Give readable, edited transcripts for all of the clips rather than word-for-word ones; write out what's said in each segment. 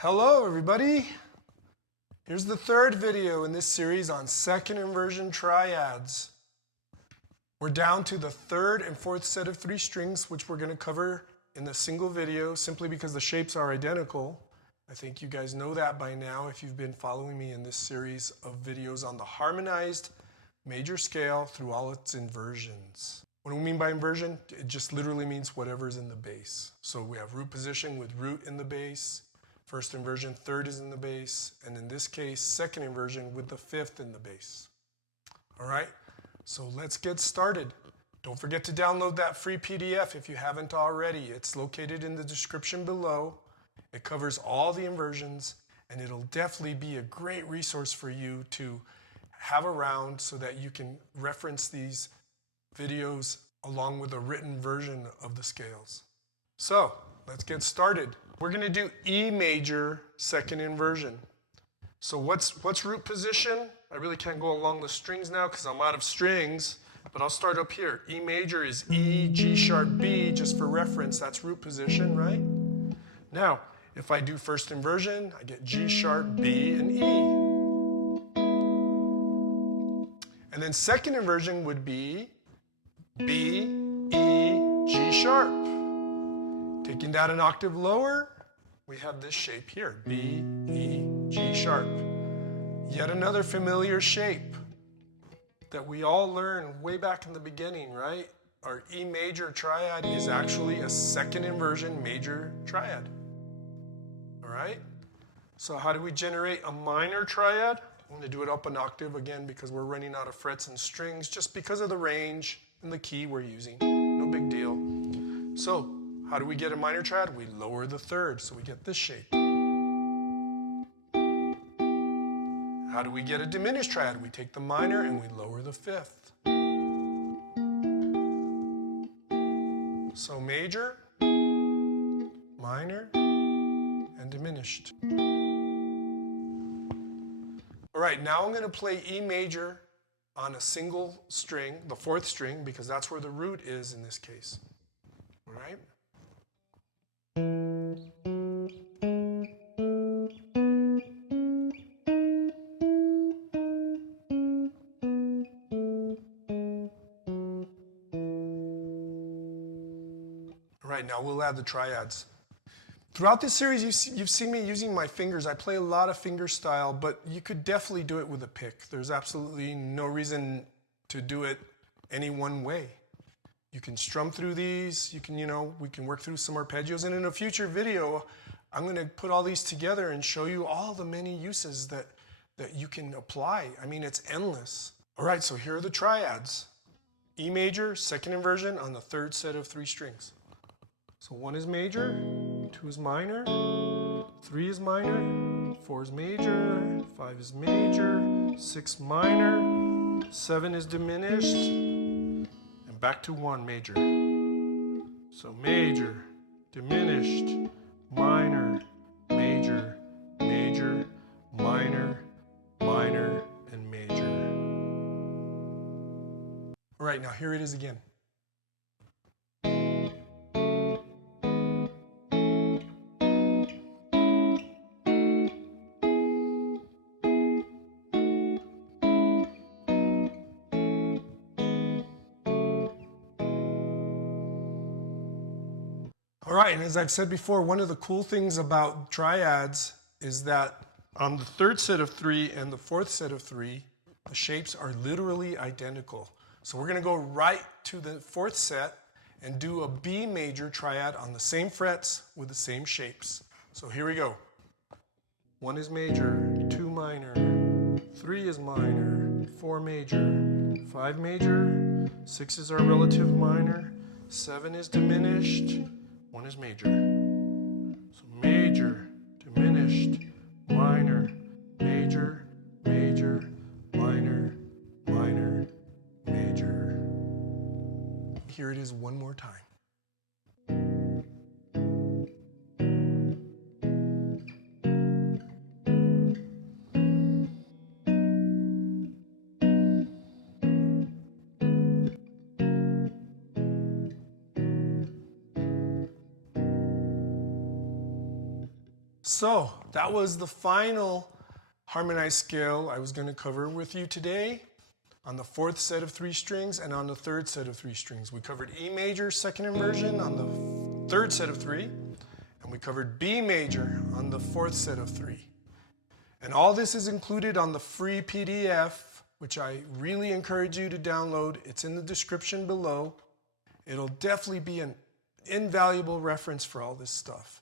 Hello everybody! Here's the third video in this series on second inversion triads. We're down to the third and fourth set of three strings, which we're going to cover in a single video simply because the shapes are identical. I think you guys know that by now if you've been following me in this series of videos on the harmonized major scale through all its inversions. What do we mean by inversion? It just literally means whatever's in the bass. So we have root position with root in the bass. First inversion, third is in the bass, and in this case, second inversion with the fifth in the bass. All right, so let's get started. Don't forget to download that free PDF if you haven't already. It's located in the description below. It covers all the inversions, and it'll definitely be a great resource for you to have around so that you can reference these videos along with a written version of the scales. So let's get started. We're going to do E major second inversion. So what's root position? I really can't go along the strings now because I'm out of strings, but I'll start up here. E major is E, G sharp, B, just for reference. That's root position, right? Now, if I do first inversion, I get G sharp, B, and E. And then second inversion would be B, E, G sharp. Taking that an octave lower, we have this shape here, B, E, G sharp. Yet another familiar shape that we all learned way back in the beginning, right? Our E major triad is actually a second inversion major triad. All right? So how do we generate a minor triad? I'm going to do it up an octave again because we're running out of frets and strings just because of the range and the key we're using. No big deal. So how do we get a minor triad? We lower the third, so we get this shape. How do we get a diminished triad? We take the minor and we lower the fifth. So major, minor, and diminished. All right, now I'm going to play E major on a single string, the fourth string, because that's where the root is in this case. All right? All right, now we'll add the triads. Throughout this series, you've seen me using my fingers. I play a lot of finger style, but you could definitely do it with a pick. There's absolutely no reason to do it any one way. You can strum through these. You can, we can work through some arpeggios. And in a future video, I'm going to put all these together and show you all the many uses that you can apply. I mean, it's endless. All right, so here are the triads. E major, second inversion on the third set of three strings. So 1 is major, 2 is minor, 3 is minor, 4 is major, 5 is major, 6 minor, 7 is diminished, and back to 1 major. So major, diminished, minor, major, major, minor, minor, and major. All right, now here it is again. All right, and as I've said before, one of the cool things about triads is that on the third set of three and the fourth set of three, the shapes are literally identical. So we're going to go right to the fourth set and do a B major triad on the same frets with the same shapes. So here we go. 1 is major, 2 minor, 3 is minor, 4 major, 5 major, 6 is our relative minor, 7 is diminished, 1 is major. So major, diminished, minor, major, major, minor, minor, major. Here it is one more time. So that was the final harmonized scale I was going to cover with you today on the fourth set of 3 strings and on the third set of 3 strings. We covered E major second inversion on the third set of 3, and we covered B major on the fourth set of 3. And all this is included on the free PDF, which I really encourage you to download. It's in the description below. It'll definitely be an invaluable reference for all this stuff.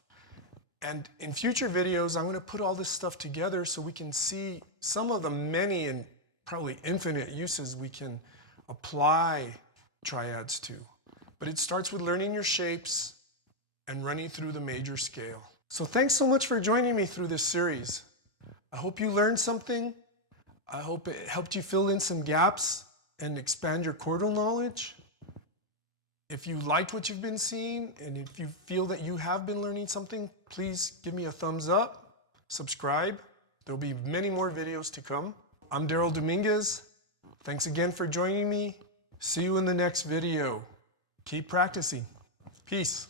And in future videos, I'm going to put all this stuff together so we can see some of the many and probably infinite uses we can apply triads to. But it starts with learning your shapes and running through the major scale. So thanks so much for joining me through this series. I hope you learned something. I hope it helped you fill in some gaps and expand your chordal knowledge. If you liked what you've been seeing, and if you feel that you have been learning something, please give me a thumbs up, subscribe. There'll be many more videos to come. I'm Daryl Dominguez. Thanks again for joining me. See you in the next video. Keep practicing. Peace.